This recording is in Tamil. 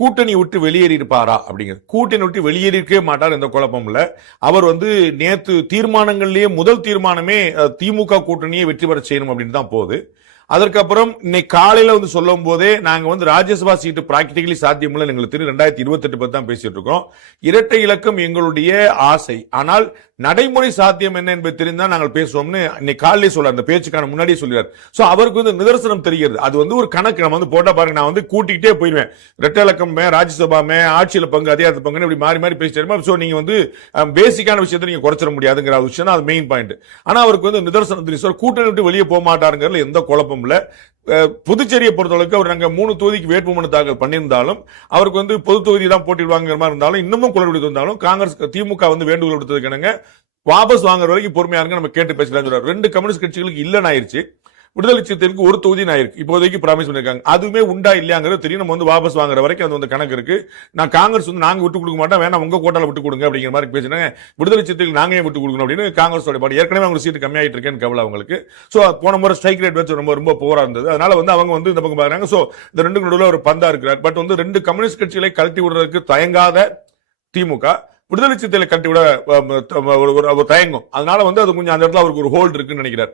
கூட்டணி விட்டு வெளியேறி இருப்பாரா அப்படிங்கிறது. கூட்டணி விட்டு வெளியேறிக்கவே மாட்டார், எந்த குழப்பம் இல்ல. அவர் நேத்து தீர்மானங்கள்லயே முதல் தீர்மானமே திமுக கூட்டணியை வெற்றி பெற செய்யணும் அப்படின்னு தான் போகுது. அதற்கப்புறம் இன்னைக்கு காலையில சொல்லும் போதே நாங்க ராஜ்யசபா சீட்டு பிராக்டிகலி சாத்தியமில்லை எங்களுக்கு தெரியும். 2028 பத்தி தான் பேசிட்டு இருக்கோம். இரட்டை இலக்கம் எங்களுடைய ஆசை, ஆனால் நடைமுறை சாத்தியம் என்ன என்பது தெரிந்தால் நாங்கள் பேசுவோம்னு இன்னைக்கு காலையிலே சொல்றாரு. அந்த பேச்சுக்கான முன்னாடியே சொல்றாரு. சோ அவருக்கு நிதர்சனம் தெரிகிறது. அது ஒரு கணக்கு நம்ம போட்டா பாருங்க, நான் கூட்டிகிட்டே போயிடுவேன். இரட்டை இலக்கம் ராஜ்யசபா ஆட்சியில பங்கு அதிகாரத்து பங்கு இப்படி மாறி மாறி பேசிட்டு. சோ நீங்க பேசிக்கான விஷயத்தை நீங்க குறைச்சிட முடியாதுங்கிற விஷயம் தான் அது மெயின் பாயிண்ட். ஆனா அவருக்கு நிதர்சனம் தெரியும். கூட்டணி விட்டு வெளியே போக மாட்டாருங்கிறதுல எந்த குழப்பம் இல்ல. புதுச்சேரியை பொறுத்தளவுக்கு அவர் நாங்க 3 தொகுதிக்கு வேட்புமனு தாக்கல் பண்ணியிருந்தாலும் அவருக்கு பொது தொகுதி தான் போட்டிடுவாங்கிற மாதிரி இருந்தாலும் இன்னமும் குரல் இருந்தாலும் காங்கிரஸ் திமுக வேண்டுகோள் விடுத்ததுக்கு வாபஸ் வாங்குற வரைக்கும் பொறுமையா இருங்க, நம்ம கேட்டு பேசலாம். 2 கம்யூனிஸ்ட் கட்சிகளுக்கு இல்லன்னு ஆயிருச்சு. விடுதலை சிறுத்தைகளுக்கு ஒரு தொகுதி ஆயிருக்கு. இப்போதைக்கு ப்ராமிஸ் பண்ணிருக்காங்க. அதுவுமே உண்டா இல்லையாங்கிறது தெரியும். நம்ம வாபஸ் வாங்குற வரைக்கும் அது கணக்கு இருக்கு. நான் காங்கிரஸ் நாங்க விட்டு கொடுக்க மாட்டோம், வேணா உங்க கோட்டால விட்டு கொடுங்க அப்படிங்கிற மாதிரி பேசினாங்க. விடுதலை சிறுத்தைகள் நாங்க விட்டு கொடுக்கணும் அப்படின்னு காங்கிரஸ் பாடி ஏற்கனவே அவங்க சீட்டு கம்மியாயிட்டு இருக்கேன்னு கவலை அவங்களுக்கு. சோ போன முறை ஸ்ட்ரைக் ரேட் வச்சு ரொம்ப போரா இருந்தது. அதனால அவங்க இந்த பக்கம் பாக்குறாங்க. சோ இந்த ரெண்டு நடுவில் ஒரு பந்தா இருக்கிறார். பட் 2 கம்யூனிஸ்ட் கட்சிகளை கழட்டி விடுறதுக்கு தயங்காத திமுக விடுதலை சிறுத்தைகளை கட்டி விட தயங்கும். அதனால அது கொஞ்சம் அந்த இடத்துல அவருக்கு ஒரு ஹோல்ட் இருக்குன்னு நினைக்கிறார்.